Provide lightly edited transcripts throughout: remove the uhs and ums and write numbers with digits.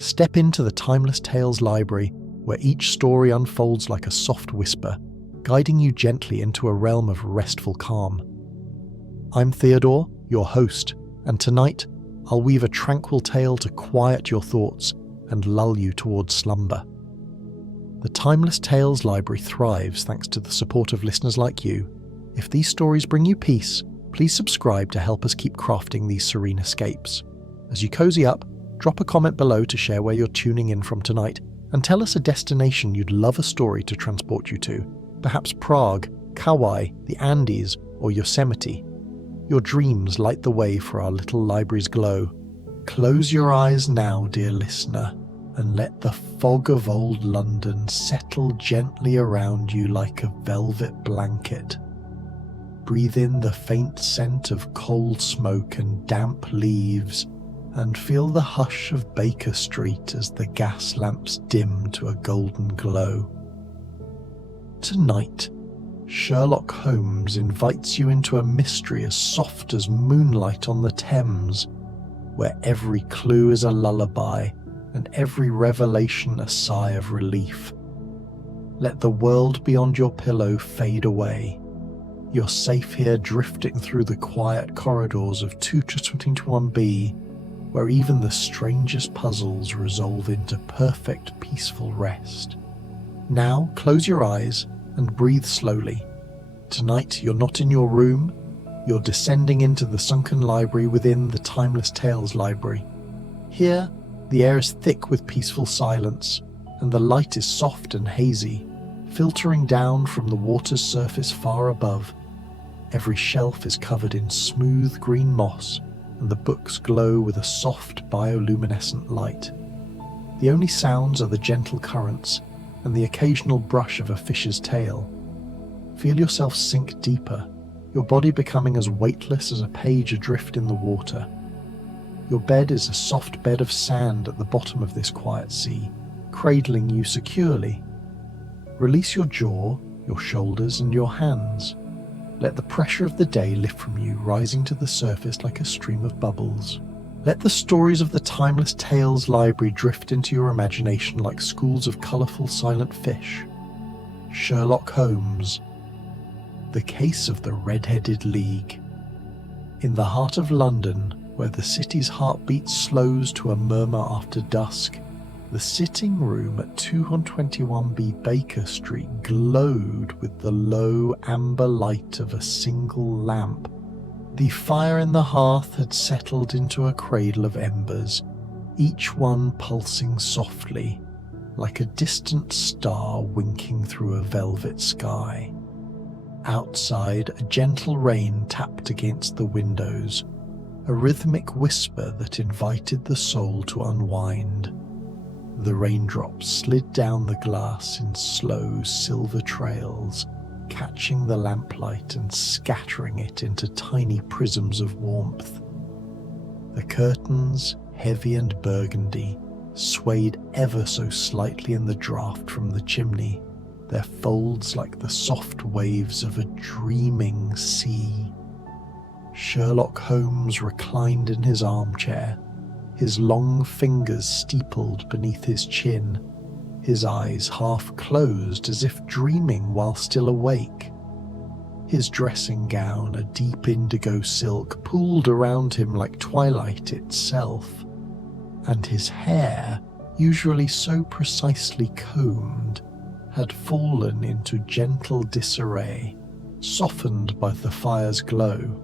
Step into the Timeless Tales library, where each story unfolds like a soft whisper, guiding you gently into a realm of restful calm. I'm Theodore, your host, and tonight I'll weave a tranquil tale to quiet your thoughts and lull you towards slumber. The Timeless Tales library thrives thanks to the support of listeners like you. If these stories bring you peace, please subscribe to help us keep crafting these serene escapes. As you cozy up, drop a comment below to share where you're tuning in from tonight, and tell us a destination you'd love a story to transport you to. Perhaps Prague, Kauai, the Andes, or Yosemite. Your dreams light the way for our little library's glow. Close your eyes now, dear listener, and let the fog of old London settle gently around you like a velvet blanket. Breathe in the faint scent of coal smoke and damp leaves, and feel the hush of Baker Street as the gas lamps dim to a golden glow. Tonight, Sherlock Holmes invites you into a mystery as soft as moonlight on the Thames, where every clue is a lullaby and every revelation a sigh of relief. Let the world beyond your pillow fade away. You're safe here, drifting through the quiet corridors of 221B, where even the strangest puzzles resolve into perfect, peaceful rest. Now, close your eyes and breathe slowly. Tonight, you're not in your room, you're descending into the sunken library within the Timeless Tales library. Here, the air is thick with peaceful silence, and the light is soft and hazy, filtering down from the water's surface far above. Every shelf is covered in smooth green moss, and the books glow with a soft bioluminescent light. The only sounds are the gentle currents and the occasional brush of a fish's tail. Feel yourself sink deeper, your body becoming as weightless as a page adrift in the water. Your bed is a soft bed of sand at the bottom of this quiet sea, cradling you securely. Release your jaw, your shoulders, and your hands. Let the pressure of the day lift from you, rising to the surface like a stream of bubbles. Let the stories of the Timeless Tales library drift into your imagination like schools of colourful silent fish. Sherlock Holmes, The Case of the Red-Headed League. In the heart of London, where the city's heartbeat slows to a murmur after dusk, the sitting room at 221B Baker Street glowed with the low amber light of a single lamp. The fire in the hearth had settled into a cradle of embers, each one pulsing softly, like a distant star winking through a velvet sky. Outside, a gentle rain tapped against the windows, a rhythmic whisper that invited the soul to unwind. The raindrops slid down the glass in slow silver trails, catching the lamplight and scattering it into tiny prisms of warmth. The curtains, heavy and burgundy, swayed ever so slightly in the draught from the chimney, their folds like the soft waves of a dreaming sea. Sherlock Holmes reclined in his armchair, his long fingers steepled beneath his chin, his eyes half closed as if dreaming while still awake. His dressing gown, a deep indigo silk, pooled around him like twilight itself, and his hair, usually so precisely combed, had fallen into gentle disarray, softened by the fire's glow.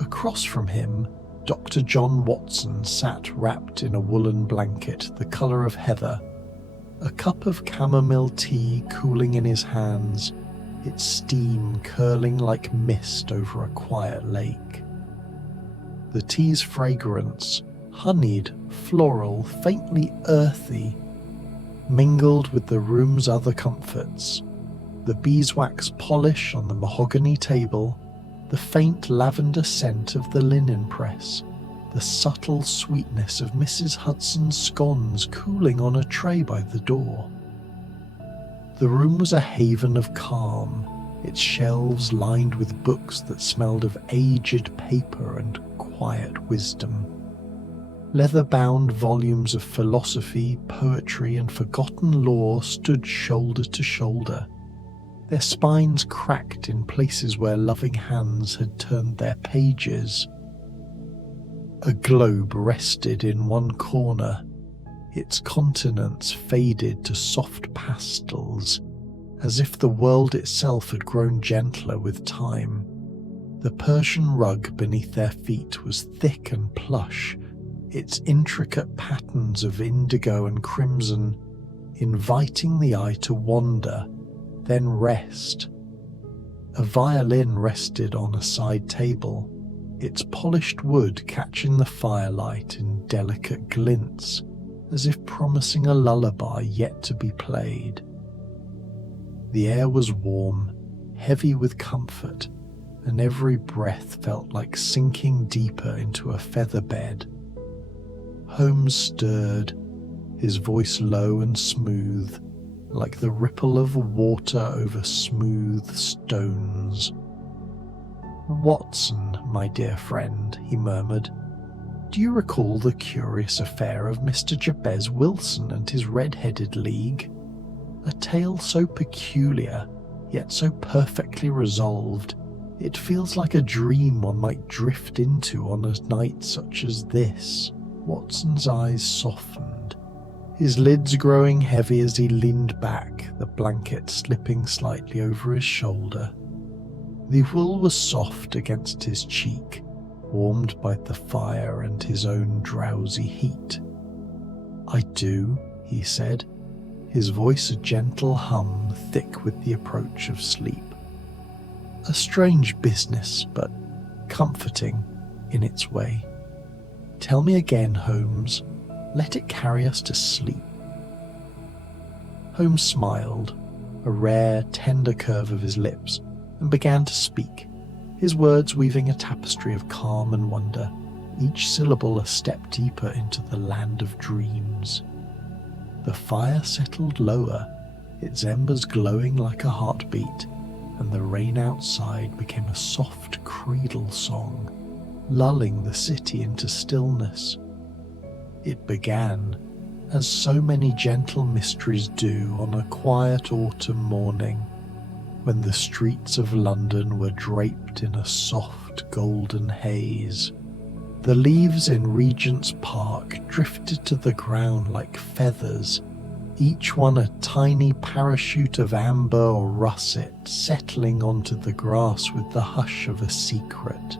Across from him, Dr. John Watson sat wrapped in a woolen blanket the colour of heather, a cup of chamomile tea cooling in his hands, its steam curling like mist over a quiet lake. The tea's fragrance, honeyed, floral, faintly earthy, mingled with the room's other comforts, the beeswax polish on the mahogany table, the faint lavender scent of the linen press, the subtle sweetness of Mrs. Hudson's scones cooling on a tray by the door. The room was a haven of calm, its shelves lined with books that smelled of aged paper and quiet wisdom. Leather-bound volumes of philosophy, poetry, and forgotten lore stood shoulder to shoulder, their spines cracked in places where loving hands had turned their pages. A globe rested in one corner, its continents faded to soft pastels, as if the world itself had grown gentler with time. The Persian rug beneath their feet was thick and plush, its intricate patterns of indigo and crimson inviting the eye to wander, then rest. A violin rested on a side table, its polished wood catching the firelight in delicate glints, as if promising a lullaby yet to be played. The air was warm, heavy with comfort, and every breath felt like sinking deeper into a feather bed. Holmes stirred, his voice low and smooth, like the ripple of water over smooth stones. "Watson, my dear friend," he murmured, "do you recall the curious affair of Mr. Jabez Wilson and his red-headed league? A tale so peculiar, yet so perfectly resolved, it feels like a dream one might drift into on a night such as this." Watson's eyes softened, his lids growing heavy as he leaned back, the blanket slipping slightly over his shoulder. The wool was soft against his cheek, warmed by the fire and his own drowsy heat. "I do," he said, his voice a gentle hum thick with the approach of sleep. "A strange business, but comforting in its way. Tell me again, Holmes. Let it carry us to sleep." Holmes smiled, a rare, tender curve of his lips, and began to speak, his words weaving a tapestry of calm and wonder, each syllable a step deeper into the land of dreams. The fire settled lower, its embers glowing like a heartbeat, and the rain outside became a soft creedle song, lulling the city into stillness. It began, as so many gentle mysteries do on a quiet autumn morning, when the streets of London were draped in a soft golden haze. The leaves in Regent's Park drifted to the ground like feathers, each one a tiny parachute of amber or russet settling onto the grass with the hush of a secret.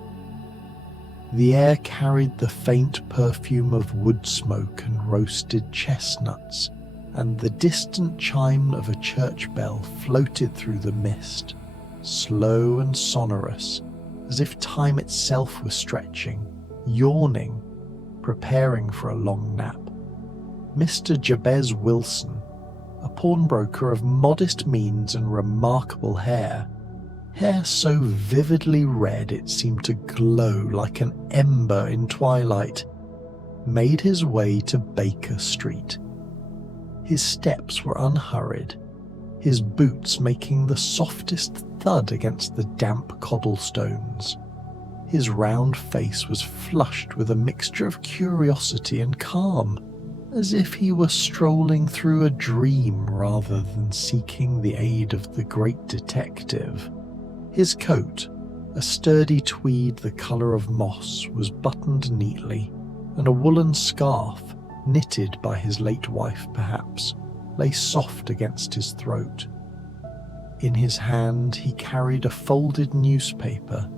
The air carried the faint perfume of wood smoke and roasted chestnuts, and the distant chime of a church bell floated through the mist, slow and sonorous, as if time itself was stretching, yawning, preparing for a long nap. Mr. Jabez Wilson, a pawnbroker of modest means and remarkable hair so vividly red it seemed to glow like an ember in twilight, made his way to Baker Street. His steps were unhurried, his boots making the softest thud against the damp cobblestones. His round face was flushed with a mixture of curiosity and calm, as if he were strolling through a dream rather than seeking the aid of the great detective. His coat, a sturdy tweed the colour of moss, was buttoned neatly, and a woolen scarf, knitted by his late wife perhaps, lay soft against his throat. In his hand he carried a folded newspaper,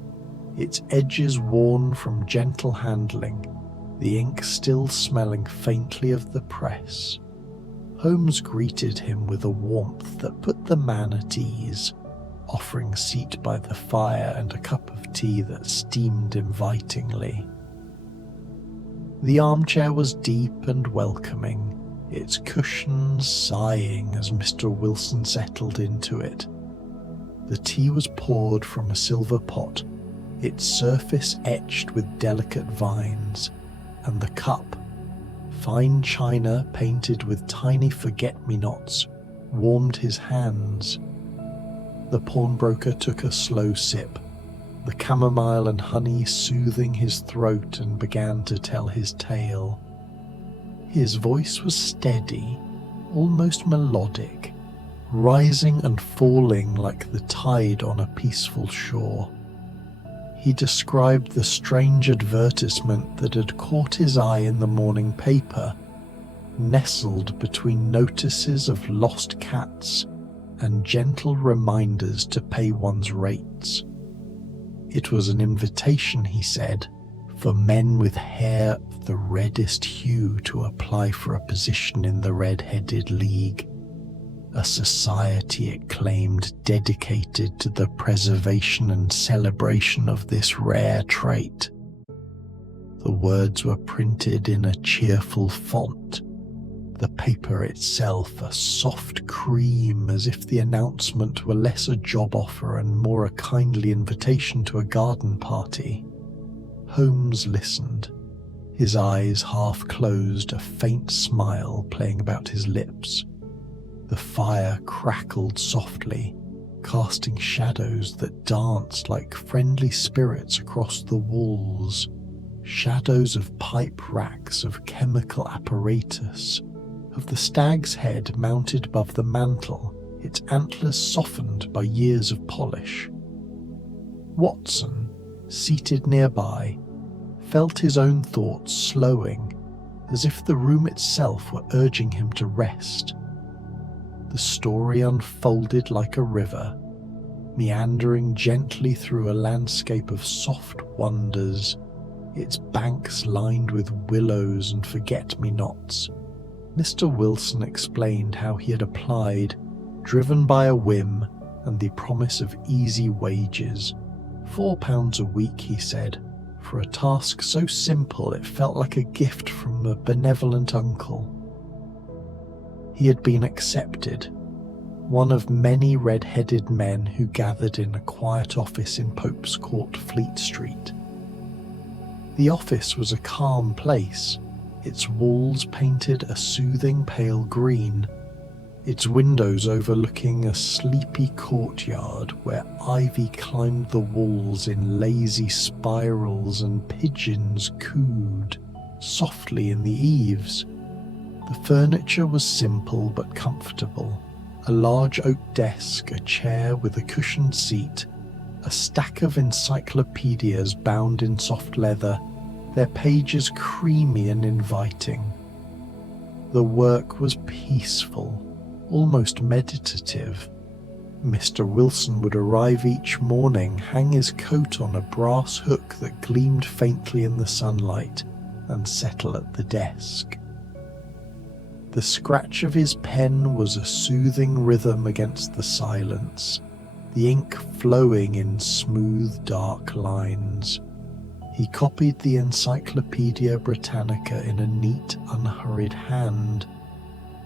its edges worn from gentle handling, the ink still smelling faintly of the press. Holmes greeted him with a warmth that put the man at ease, offering seat by the fire and a cup of tea that steamed invitingly. The armchair was deep and welcoming, its cushions sighing as Mr. Wilson settled into it. The tea was poured from a silver pot, its surface etched with delicate vines, and the cup, fine china painted with tiny forget-me-nots, warmed his hands. The pawnbroker took a slow sip, the chamomile and honey soothing his throat, and began to tell his tale. His voice was steady, almost melodic, rising and falling like the tide on a peaceful shore. He described the strange advertisement that had caught his eye in the morning paper, nestled between notices of lost cats and gentle reminders to pay one's rates. It was an invitation, he said, for men with hair of the reddest hue to apply for a position in the Red-Headed League, a society, it claimed, dedicated to the preservation and celebration of this rare trait. The words were printed in a cheerful font, the paper itself a soft cream, as if the announcement were less a job offer and more a kindly invitation to a garden party. Holmes listened, his eyes half closed, a faint smile playing about his lips. The fire crackled softly, casting shadows that danced like friendly spirits across the walls, shadows of pipe racks, of chemical apparatus, of the stag's head mounted above the mantel, its antlers softened by years of polish. Watson, seated nearby, felt his own thoughts slowing, as if the room itself were urging him to rest. The story unfolded like a river, meandering gently through a landscape of soft wonders, its banks lined with willows and forget-me-nots. Mr. Wilson explained how he had applied, driven by a whim and the promise of easy wages. £4 a week, he said, for a task so simple it felt like a gift from a benevolent uncle. He had been accepted, one of many red-headed men who gathered in a quiet office in Pope's Court, Fleet Street. The office was a calm place, its walls painted a soothing pale green, its windows overlooking a sleepy courtyard where ivy climbed the walls in lazy spirals and pigeons cooed softly in the eaves. The furniture was simple but comfortable. A large oak desk, a chair with a cushioned seat, a stack of encyclopedias bound in soft leather, their pages creamy and inviting. The work was peaceful, almost meditative. Mr. Wilson would arrive each morning, hang his coat on a brass hook that gleamed faintly in the sunlight, and settle at the desk. The scratch of his pen was a soothing rhythm against the silence, the ink flowing in smooth, dark lines. He copied the Encyclopaedia Britannica in a neat, unhurried hand,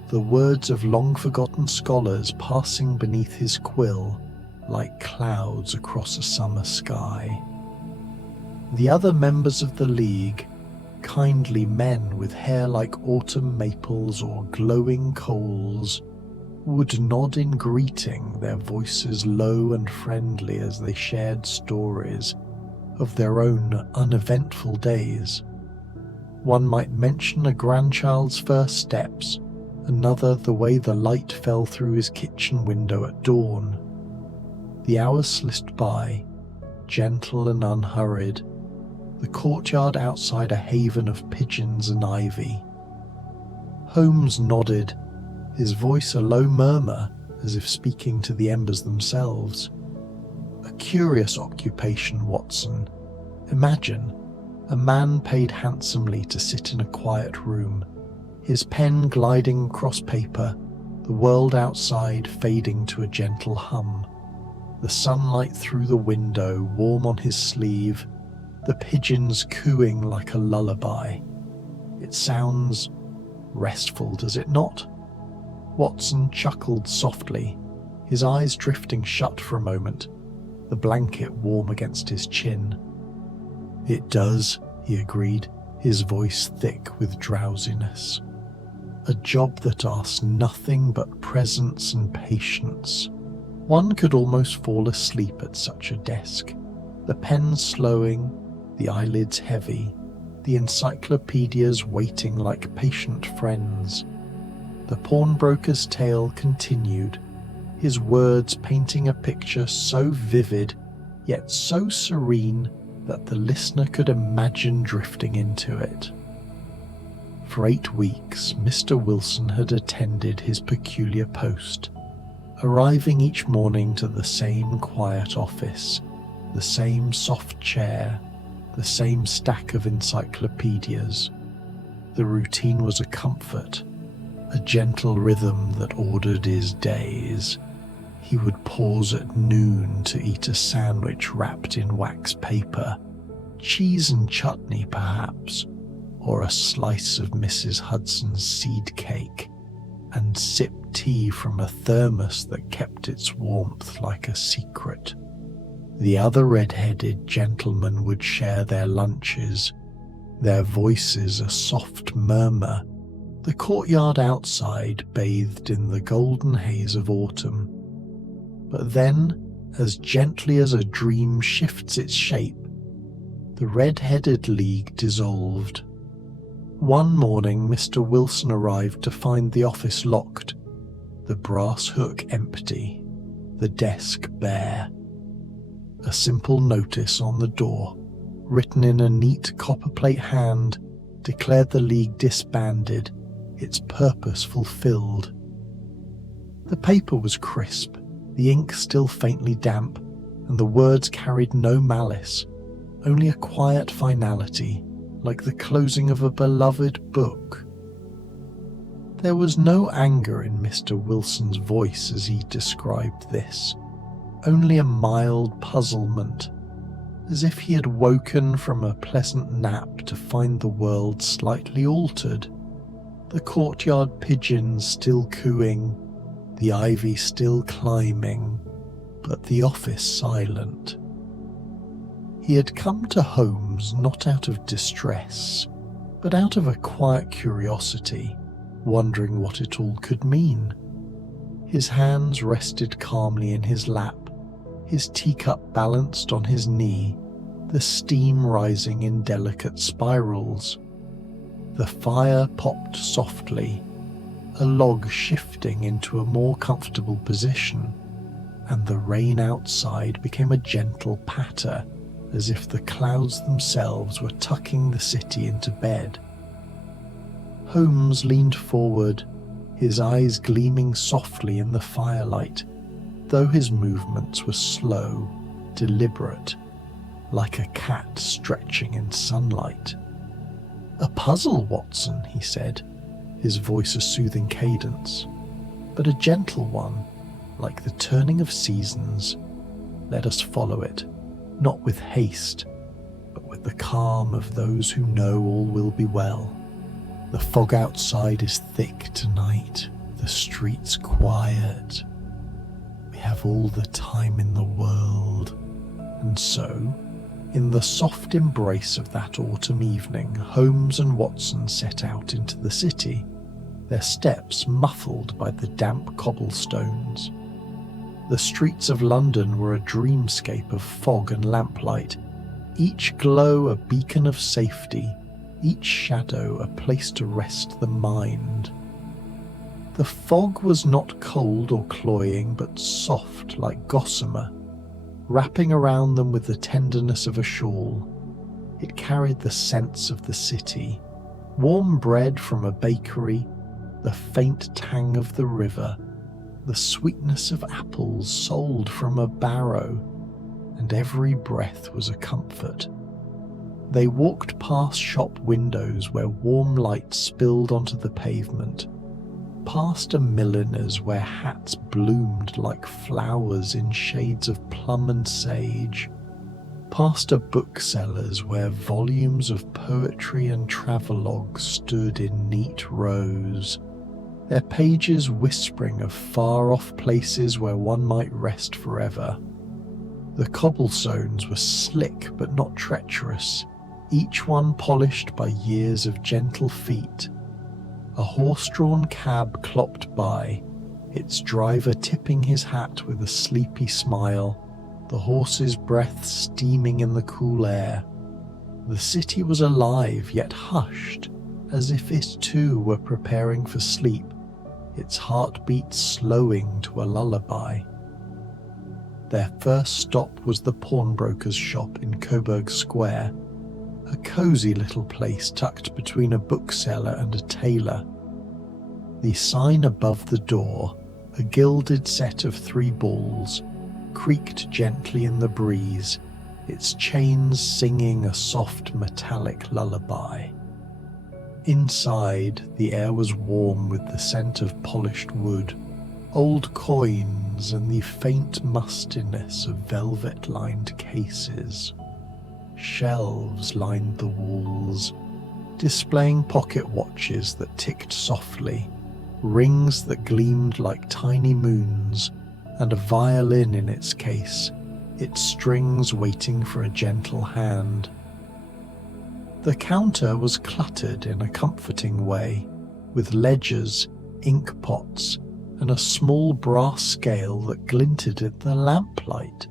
the words of long-forgotten scholars passing beneath his quill like clouds across a summer sky. The other members of the League, kindly men with hair like autumn maples or glowing coals, would nod in greeting, their voices low and friendly as they shared stories of their own uneventful days. One might mention a grandchild's first steps, another the way the light fell through his kitchen window at dawn. The hours slipped by, gentle and unhurried, the courtyard outside a haven of pigeons and ivy. Holmes nodded, his voice a low murmur, as if speaking to the embers themselves. A curious occupation, Watson. Imagine a man paid handsomely to sit in a quiet room, his pen gliding across paper, the world outside fading to a gentle hum, the sunlight through the window warm on his sleeve, the pigeons cooing like a lullaby. It sounds restful, does it not? Watson chuckled softly, his eyes drifting shut for a moment, the blanket warm against his chin. It does, he agreed, his voice thick with drowsiness. A job that asks nothing but presence and patience. One could almost fall asleep at such a desk. the pen slowing, the eyelids heavy, the encyclopedias waiting like patient friends. The pawnbroker's tale continued, his words painting a picture so vivid, yet so serene that the listener could imagine drifting into it. For 8 weeks, Mr. Wilson had attended his peculiar post, arriving each morning to the same quiet office, the same soft chair, the same stack of encyclopedias. The routine was a comfort, a gentle rhythm that ordered his days. He would pause at noon to eat a sandwich wrapped in wax paper, cheese and chutney perhaps, or a slice of Mrs. Hudson's seed cake, and sip tea from a thermos that kept its warmth like a secret. The other red-headed gentlemen would share their lunches, their voices a soft murmur, the courtyard outside bathed in the golden haze of autumn. But then, as gently as a dream shifts its shape, the red-headed league dissolved. One morning Mr. Wilson arrived to find the office locked, the brass hook empty, the desk bare. A simple notice on the door, written in a neat copperplate hand, declared the league disbanded, its purpose fulfilled. The paper was crisp, the ink still faintly damp, and the words carried no malice, only a quiet finality, like the closing of a beloved book. There was no anger in Mr. Wilson's voice as he described this, only a mild puzzlement, as if he had woken from a pleasant nap to find the world slightly altered, the courtyard pigeons still cooing, the ivy still climbing, but the office silent. He had come to Holmes not out of distress, but out of a quiet curiosity, wondering what it all could mean. His hands rested calmly in his lap, his teacup balanced on his knee, the steam rising in delicate spirals. The fire popped softly, a log shifting into a more comfortable position, and the rain outside became a gentle patter, as if the clouds themselves were tucking the city into bed. Holmes leaned forward, his eyes gleaming softly in the firelight, though his movements were slow, deliberate, like a cat stretching in sunlight. "A puzzle, Watson," he said, his voice a soothing cadence, "but a gentle one, like the turning of seasons. Let us follow it, not with haste, but with the calm of those who know all will be well. The fog outside is thick tonight, the streets quiet. We have all the time in the world." And so, in the soft embrace of that autumn evening, Holmes and Watson set out into the city, their steps muffled by the damp cobblestones. The streets of London were a dreamscape of fog and lamplight, each glow a beacon of safety, each shadow a place to rest the mind. The fog was not cold or cloying, but soft like gossamer, wrapping around them with the tenderness of a shawl. It carried the scents of the city, warm bread from a bakery, the faint tang of the river, the sweetness of apples sold from a barrow, and every breath was a comfort. They walked past shop windows where warm light spilled onto the pavement, past a milliner's where hats bloomed like flowers in shades of plum and sage, past a bookseller's where volumes of poetry and travelogues stood in neat rows, their pages whispering of far-off places where one might rest forever. The cobblestones were slick but not treacherous, each one polished by years of gentle feet. A horse-drawn cab clopped by, its driver tipping his hat with a sleepy smile, the the horse's breath steaming in the cool air. The city was alive yet hushed, as if it too were preparing for sleep, its heartbeat slowing to a lullaby. Their first stop was the pawnbroker's shop in Coburg Square, a cosy little place tucked between a bookseller and a tailor. The sign above the door, a gilded set of 3 balls, creaked gently in the breeze, its chains singing a soft metallic lullaby. Inside, the air was warm with the scent of polished wood, old coins, and the faint mustiness of velvet-lined cases. Shelves lined the walls, displaying pocket watches that ticked softly, rings that gleamed like tiny moons, and a violin in its case, its strings waiting for a gentle hand. The counter was cluttered in a comforting way, with ledgers, ink pots, and a small brass scale that glinted in the lamplight.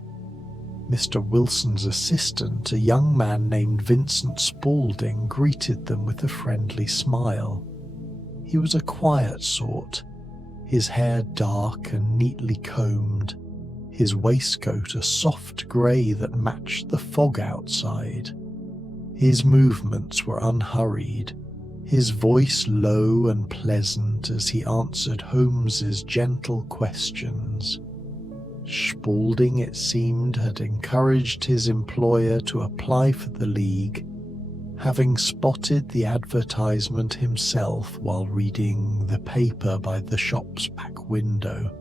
Mr. Wilson's assistant, a young man named Vincent Spaulding, greeted them with a friendly smile. He was a quiet sort, his hair dark and neatly combed, his waistcoat a soft grey that matched the fog outside. His movements were unhurried, his voice low and pleasant as he answered Holmes's gentle questions. Spaulding, it seemed, had encouraged his employer to apply for the League, having spotted the advertisement himself while reading the paper by the shop's back window.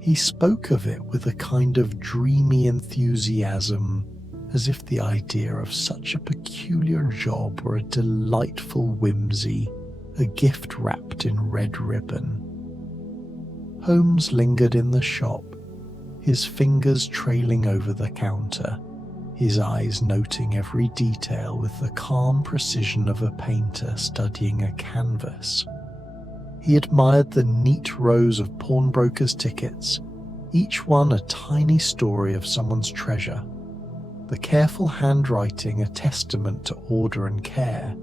He spoke of it with a kind of dreamy enthusiasm, as if the idea of such a peculiar job were a delightful whimsy, a gift wrapped in red ribbon. Holmes lingered in the shop, his fingers trailing over the counter, his eyes noting every detail with the calm precision of a painter studying a canvas. He admired the neat rows of pawnbrokers' tickets, each one a tiny story of someone's treasure, the careful handwriting a testament to order and care.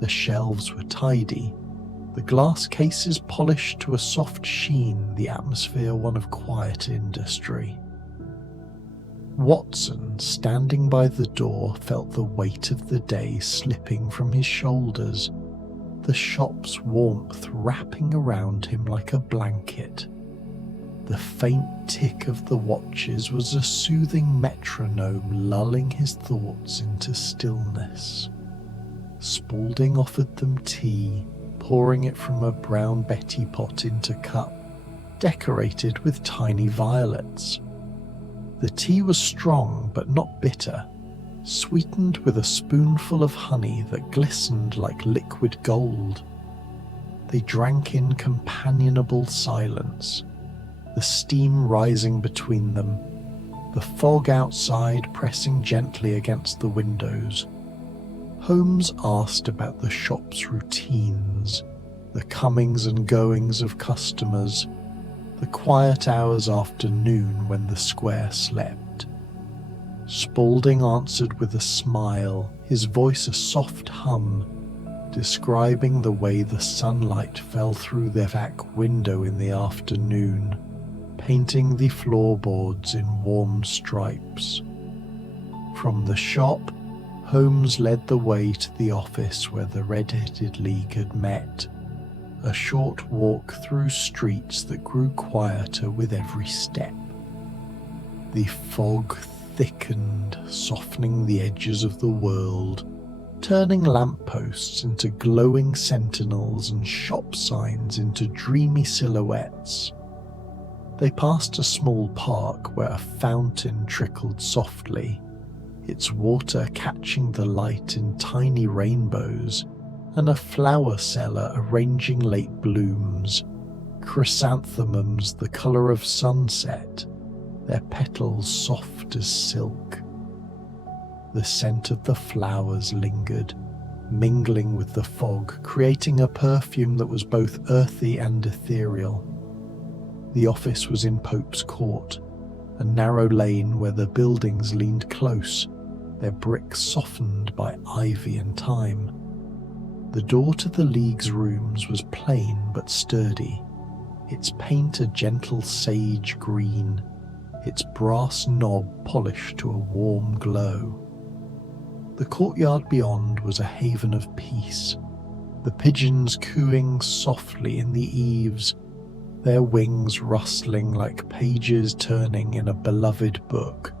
The shelves were tidy, the glass cases polished to a soft sheen, the atmosphere one of quiet industry. Watson, standing by the door, felt the weight of the day slipping from his shoulders, the shop's warmth wrapping around him like a blanket. The faint tick of the watches was a soothing metronome lulling his thoughts into stillness. Spaulding offered them tea, pouring it from a brown Betty pot into cup, decorated with tiny violets. The tea was strong but not bitter, sweetened with a spoonful of honey that glistened like liquid gold. They drank in companionable silence, the steam rising between them, the fog outside pressing gently against the windows. Holmes asked about the shop's routines, the comings and goings of customers, the quiet hours after noon when the square slept. Spaulding answered with a smile, his voice a soft hum, describing the way the sunlight fell through their back window in the afternoon, painting the floorboards in warm stripes. From the shop, Holmes led the way to the office where the Red-Headed League had met, a short walk through streets that grew quieter with every step. The fog thickened, softening the edges of the world, turning lampposts into glowing sentinels and shop signs into dreamy silhouettes. They passed a small park where a fountain trickled softly, its water catching the light in tiny rainbows, and a flower cellar arranging late blooms, chrysanthemums the colour of sunset, their petals soft as silk. The scent of the flowers lingered, mingling with the fog, creating a perfume that was both earthy and ethereal. The office was in Pope's Court, a narrow lane where the buildings leaned close, their bricks softened by ivy and time. The door to the League's rooms was plain but sturdy, its paint a gentle sage green, its brass knob polished to a warm glow. The courtyard beyond was a haven of peace, the pigeons cooing softly in the eaves, their wings rustling like pages turning in a beloved book.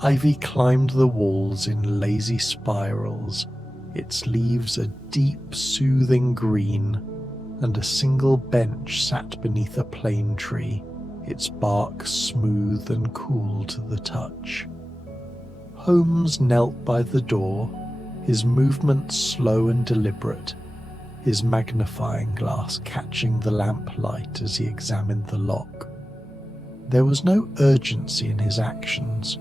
Ivy climbed the walls in lazy spirals, its leaves a deep, soothing green, and a single bench sat beneath a plane tree, its bark smooth and cool to the touch. Holmes knelt by the door, his movements slow and deliberate, his magnifying glass catching the lamplight as he examined the lock. There was no urgency in his actions,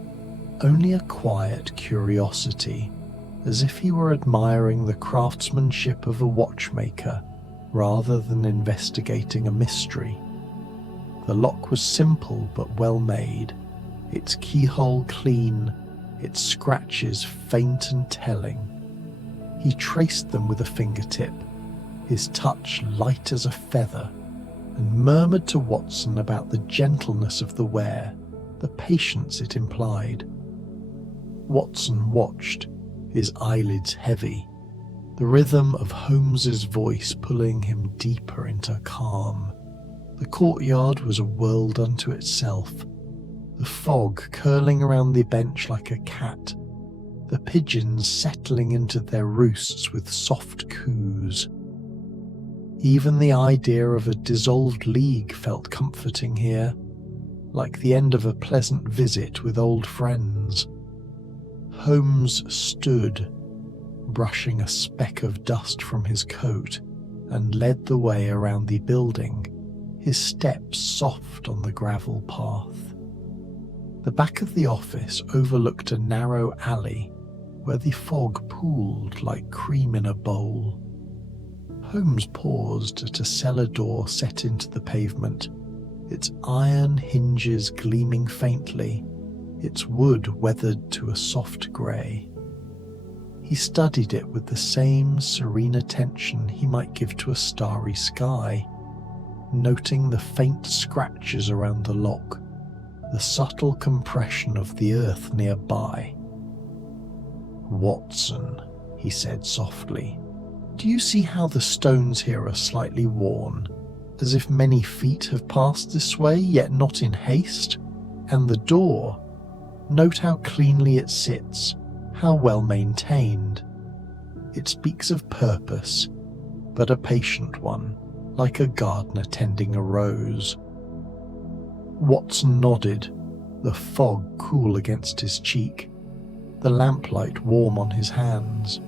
only a quiet curiosity, as if he were admiring the craftsmanship of a watchmaker rather than investigating a mystery. The lock was simple but well made, its keyhole clean, its scratches faint and telling. He traced them with a fingertip, his touch light as a feather, and murmured to Watson about the gentleness of the wear, the patience it implied. Watson watched, his eyelids heavy, the rhythm of Holmes's voice pulling him deeper into calm. The courtyard was a world unto itself, the fog curling around the bench like a cat, the pigeons settling into their roosts with soft coos. Even the idea of a dissolved league felt comforting here, like the end of a pleasant visit with old friends. Holmes stood, brushing a speck of dust from his coat, and led the way around the building, his steps soft on the gravel path. The back of the office overlooked a narrow alley where the fog pooled like cream in a bowl. Holmes paused at a cellar door set into the pavement, its iron hinges gleaming faintly, its wood weathered to a soft grey. He studied it with the same serene attention he might give to a starry sky, noting the faint scratches around the lock, the subtle compression of the earth nearby. "Watson," he said softly, "do you see how the stones here are slightly worn, as if many feet have passed this way, yet not in haste? And the door, note how cleanly it sits, how well maintained. It speaks of purpose, but a patient one, like a gardener tending a rose." Watson nodded, the fog cool against his cheek, the lamplight warm on his hands.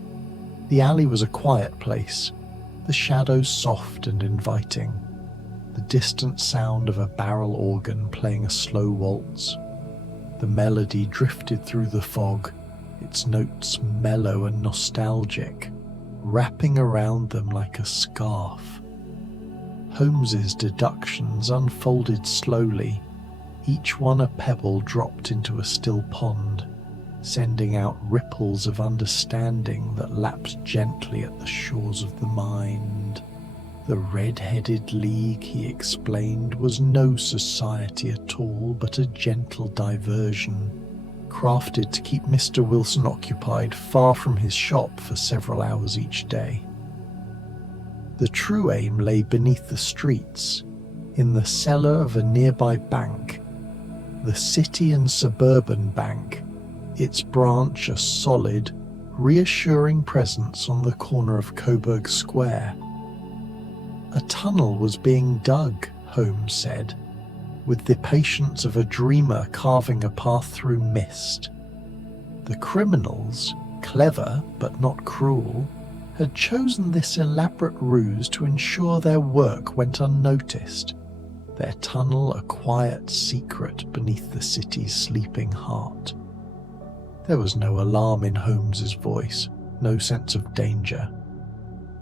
The alley was a quiet place, the shadows soft and inviting, the distant sound of a barrel organ playing a slow waltz. The melody drifted through the fog, its notes mellow and nostalgic, wrapping around them like a scarf. Holmes's deductions unfolded slowly, each one a pebble dropped into a still pond, sending out ripples of understanding that lapped gently at the shores of the mind. The red-headed league, he explained, was no society at all, but a gentle diversion, crafted to keep Mr. Wilson occupied far from his shop for several hours each day. The true aim lay beneath the streets, in the cellar of a nearby bank, the City and Suburban Bank, its branch a solid, reassuring presence on the corner of Coburg Square. A tunnel was being dug, Holmes said, with the patience of a dreamer carving a path through mist. The criminals, clever but not cruel, had chosen this elaborate ruse to ensure their work went unnoticed, their tunnel a quiet secret beneath the city's sleeping heart. There was no alarm in Holmes's voice, no sense of danger.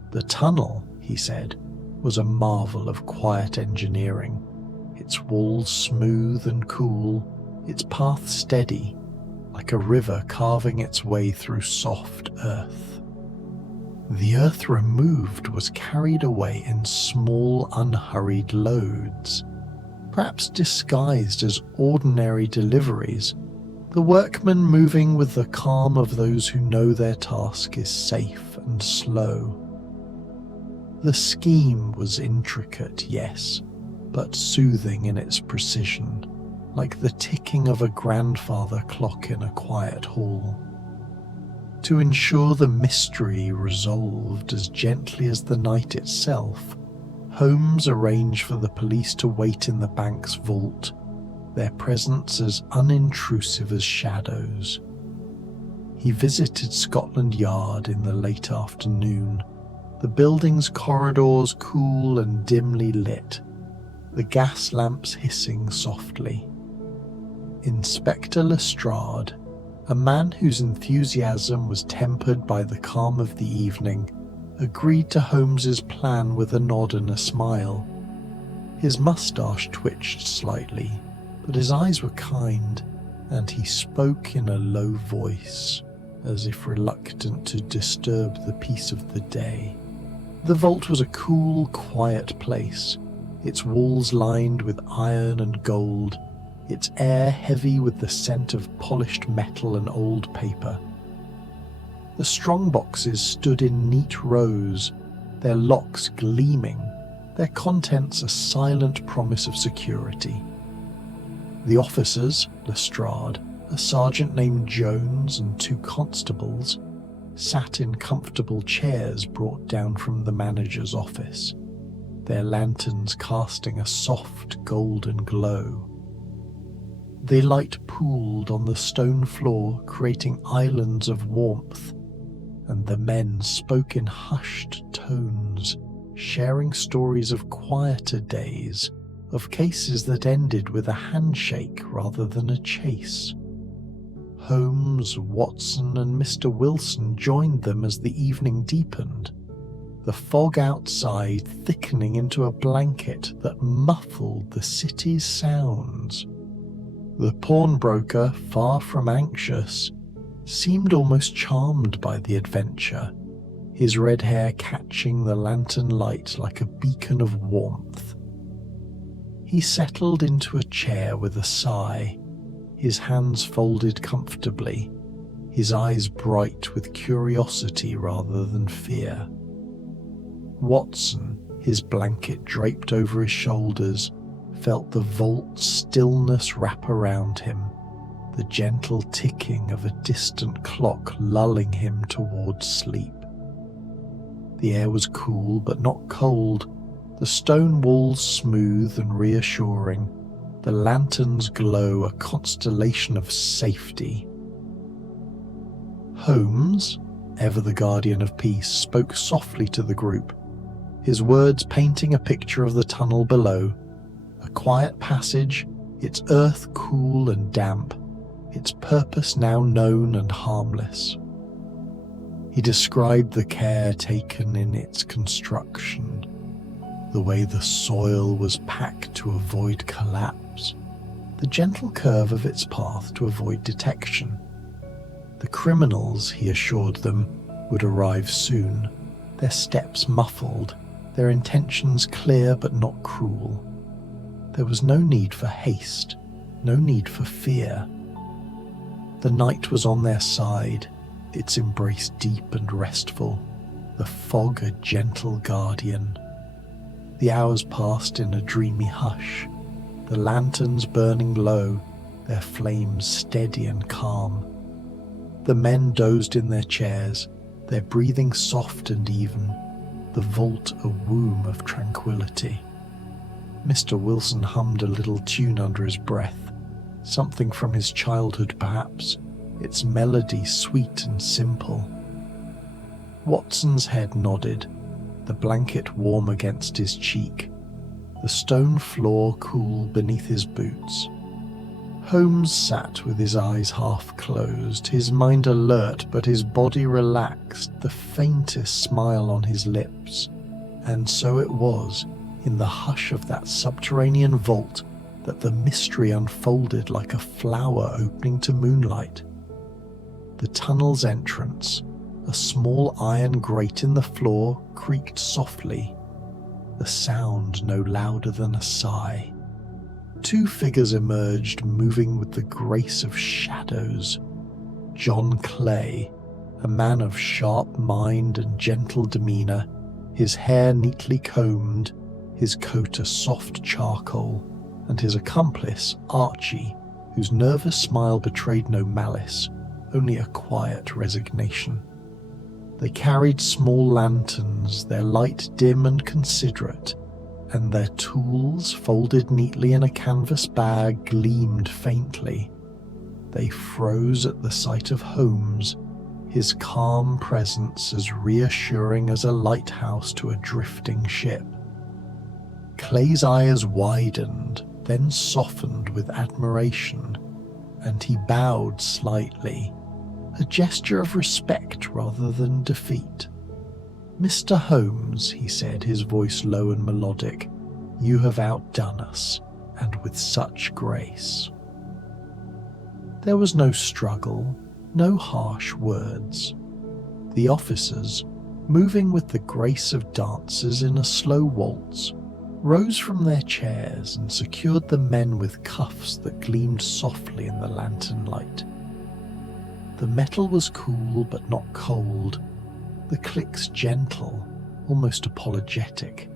The tunnel, he said, was a marvel of quiet engineering, its walls smooth and cool, its path steady, like a river carving its way through soft earth. The earth removed was carried away in small, unhurried loads, perhaps disguised as ordinary deliveries, the workmen moving with the calm of those who know their task is safe and slow. The scheme was intricate, yes, but soothing in its precision, like the ticking of a grandfather clock in a quiet hall. To ensure the mystery resolved as gently as the night itself, Holmes arranged for the police to wait in the bank's vault, their presence as unintrusive as shadows. He visited Scotland Yard in the late afternoon, the building's corridors cool and dimly lit, the gas lamps hissing softly. Inspector Lestrade, a man whose enthusiasm was tempered by the calm of the evening, agreed to Holmes's plan with a nod and a smile. His moustache twitched slightly, but his eyes were kind, and he spoke in a low voice, as if reluctant to disturb the peace of the day. The vault was a cool, quiet place, its walls lined with iron and gold, its air heavy with the scent of polished metal and old paper. The strong boxes stood in neat rows, their locks gleaming, their contents a silent promise of security. The officers, Lestrade, a sergeant named Jones, and 2 constables, sat in comfortable chairs brought down from the manager's office, their lanterns casting a soft golden glow. The light pooled on the stone floor, creating islands of warmth, and the men spoke in hushed tones, sharing stories of quieter days, of cases that ended with a handshake rather than a chase. Holmes, Watson, and Mr. Wilson joined them as the evening deepened, the fog outside thickening into a blanket that muffled the city's sounds. The pawnbroker, far from anxious, seemed almost charmed by the adventure, his red hair catching the lantern light like a beacon of warmth. He settled into a chair with a sigh, his hands folded comfortably, his eyes bright with curiosity rather than fear. Watson, his blanket draped over his shoulders, felt the vault's stillness wrap around him, the gentle ticking of a distant clock lulling him towards sleep. The air was cool but not cold, the stone walls smooth and reassuring, the lantern's glow a constellation of safety. Holmes, ever the guardian of peace, spoke softly to the group, his words painting a picture of the tunnel below, a quiet passage, its earth cool and damp, its purpose now known and harmless. He described the care taken in its construction, the way the soil was packed to avoid collapse, the gentle curve of its path to avoid detection. The criminals, he assured them, would arrive soon, their steps muffled, their intentions clear but not cruel. There was no need for haste, no need for fear. The night was on their side, its embrace deep and restful, the fog a gentle guardian. The hours passed in a dreamy hush, the lanterns burning low, their flames steady and calm. The men dozed in their chairs, their breathing soft and even, the vault a womb of tranquility. Mr. Wilson hummed a little tune under his breath, something from his childhood perhaps, its melody sweet and simple. Watson's head nodded, the blanket warm against his cheek, the stone floor cool beneath his boots. Holmes sat with his eyes half closed, his mind alert but his body relaxed, the faintest smile on his lips. And so it was, in the hush of that subterranean vault, that the mystery unfolded like a flower opening to moonlight. The tunnel's entrance, a small iron grate in the floor, creaked softly, the sound no louder than a sigh. Two figures emerged, moving with the grace of shadows. John Clay, a man of sharp mind and gentle demeanour, his hair neatly combed, his coat a soft charcoal, and his accomplice, Archie, whose nervous smile betrayed no malice, only a quiet resignation. They carried small lanterns, their light dim and considerate, and their tools, folded neatly in a canvas bag, gleamed faintly. They froze at the sight of Holmes, his calm presence as reassuring as a lighthouse to a drifting ship. Clay's eyes widened, then softened with admiration, and he bowed slightly, a gesture of respect rather than defeat. "Mr. Holmes," he said, his voice low and melodic, "you have outdone us, and with such grace." There was no struggle, no harsh words. The officers, moving with the grace of dancers in a slow waltz, rose from their chairs and secured the men with cuffs that gleamed softly in the lantern light. The metal was cool but not cold, the clicks gentle, almost apologetic.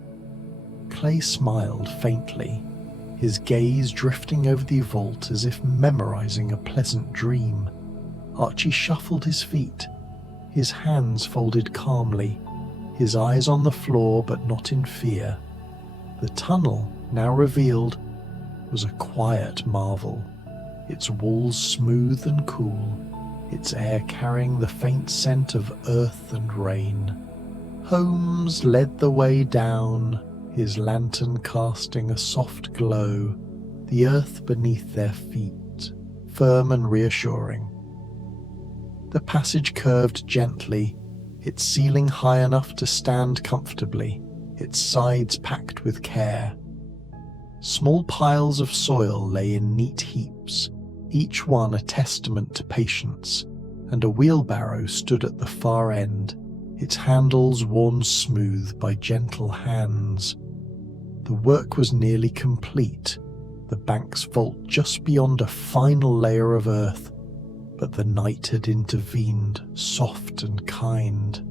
Clay smiled faintly, his gaze drifting over the vault as if memorizing a pleasant dream. Archie shuffled his feet, his hands folded calmly, his eyes on the floor but not in fear. The tunnel, now revealed, was a quiet marvel, its walls smooth and cool, its air carrying the faint scent of earth and rain. Holmes led the way down, his lantern casting a soft glow, the earth beneath their feet, firm and reassuring. The passage curved gently, its ceiling high enough to stand comfortably, its sides packed with care. Small piles of soil lay in neat heaps, each one a testament to patience, and a wheelbarrow stood at the far end, its handles worn smooth by gentle hands. The work was nearly complete, the bank's vault just beyond a final layer of earth, but the night had intervened, soft and kind.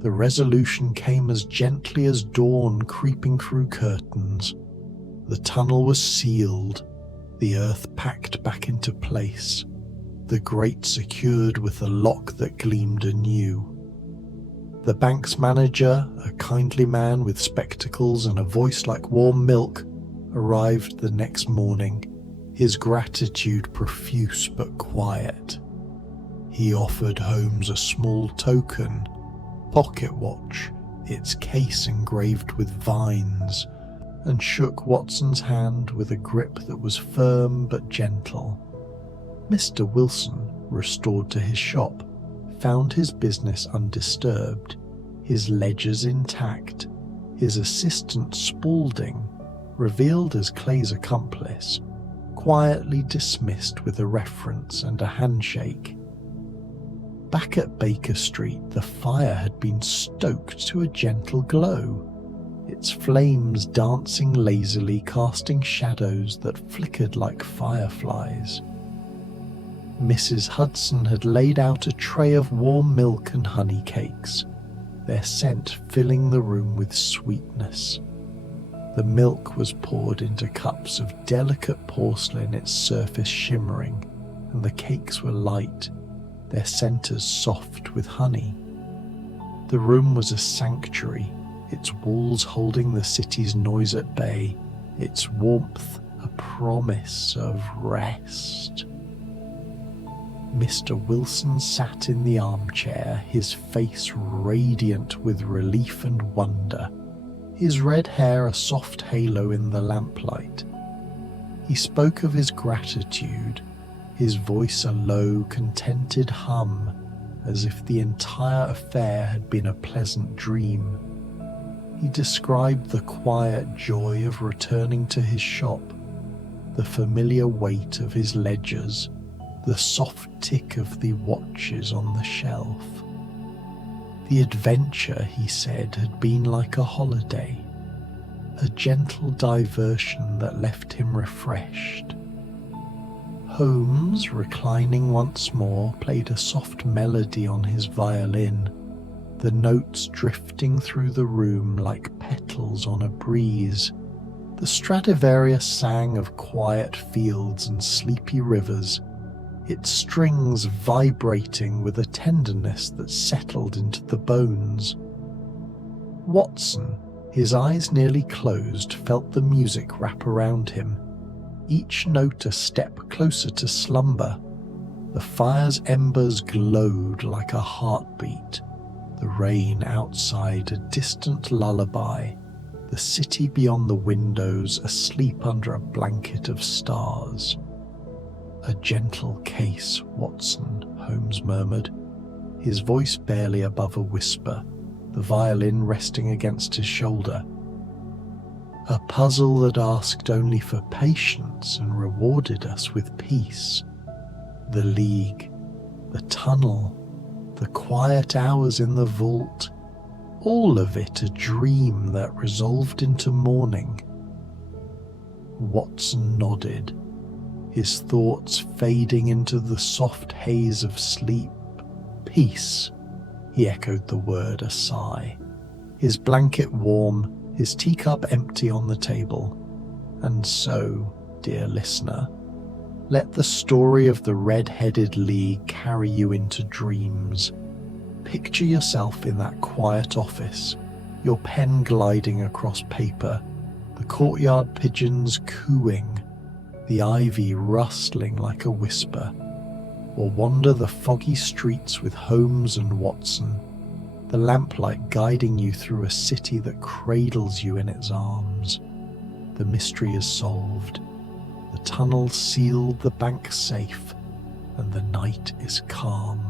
The resolution came as gently as dawn creeping through curtains. The tunnel was sealed, the earth packed back into place, the grate secured with a lock that gleamed anew. The bank's manager, a kindly man with spectacles and a voice like warm milk, arrived the next morning, his gratitude profuse but quiet. He offered Holmes a small token, pocket watch, its case engraved with vines, and shook Watson's hand with a grip that was firm but gentle. Mr. Wilson, restored to his shop, found his business undisturbed, his ledgers intact, his assistant Spaulding, revealed as Clay's accomplice, quietly dismissed with a reference and a handshake. Back at Baker Street, the fire had been stoked to a gentle glow, its flames dancing lazily, casting shadows that flickered like fireflies. Mrs. Hudson had laid out a tray of warm milk and honey cakes, their scent filling the room with sweetness. The milk was poured into cups of delicate porcelain, its surface shimmering, and the cakes were light, their centres soft with honey. The room was a sanctuary, its walls holding the city's noise at bay, its warmth a promise of rest. Mr. Wilson sat in the armchair, his face radiant with relief and wonder, his red hair a soft halo in the lamplight. He spoke of his gratitude, his voice a low, contented hum, as if the entire affair had been a pleasant dream. He described the quiet joy of returning to his shop, the familiar weight of his ledgers, the soft tick of the watches on the shelf. The adventure, he said, had been like a holiday, a gentle diversion that left him refreshed. Holmes, reclining once more, played a soft melody on his violin, the notes drifting through the room like petals on a breeze. The Stradivarius sang of quiet fields and sleepy rivers, its strings vibrating with a tenderness that settled into the bones. Watson, his eyes nearly closed, felt the music wrap around him, each note a step closer to slumber. The fire's embers glowed like a heartbeat, the rain outside a distant lullaby, the city beyond the windows asleep under a blanket of stars. "A gentle case, Watson," Holmes murmured, his voice barely above a whisper, the violin resting against his shoulder. "A puzzle that asked only for patience and rewarded us with peace. The league, the tunnel, the quiet hours in the vault, all of it a dream that resolved into morning." Watson nodded, his thoughts fading into the soft haze of sleep. "Peace," he echoed the word, a sigh, his blanket warm, his teacup empty on the table. And so, dear listener, let the story of the red-headed league carry you into dreams. Picture yourself in that quiet office, your pen gliding across paper, the courtyard pigeons cooing, the ivy rustling like a whisper, or wander the foggy streets with Holmes and Watson, the lamplight guiding you through a city that cradles you in its arms. The mystery is solved, the tunnel sealed, the bank safe, and the night is calm.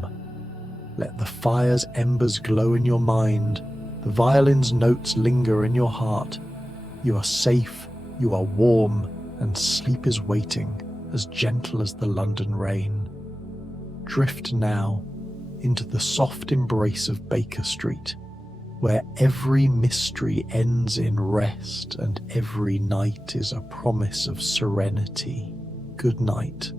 Let the fire's embers glow in your mind, the violin's notes linger in your heart. You are safe, you are warm, and sleep is waiting, as gentle as the London rain. Drift now into the soft embrace of Baker Street, where every mystery ends in rest and every night is a promise of serenity. Good night.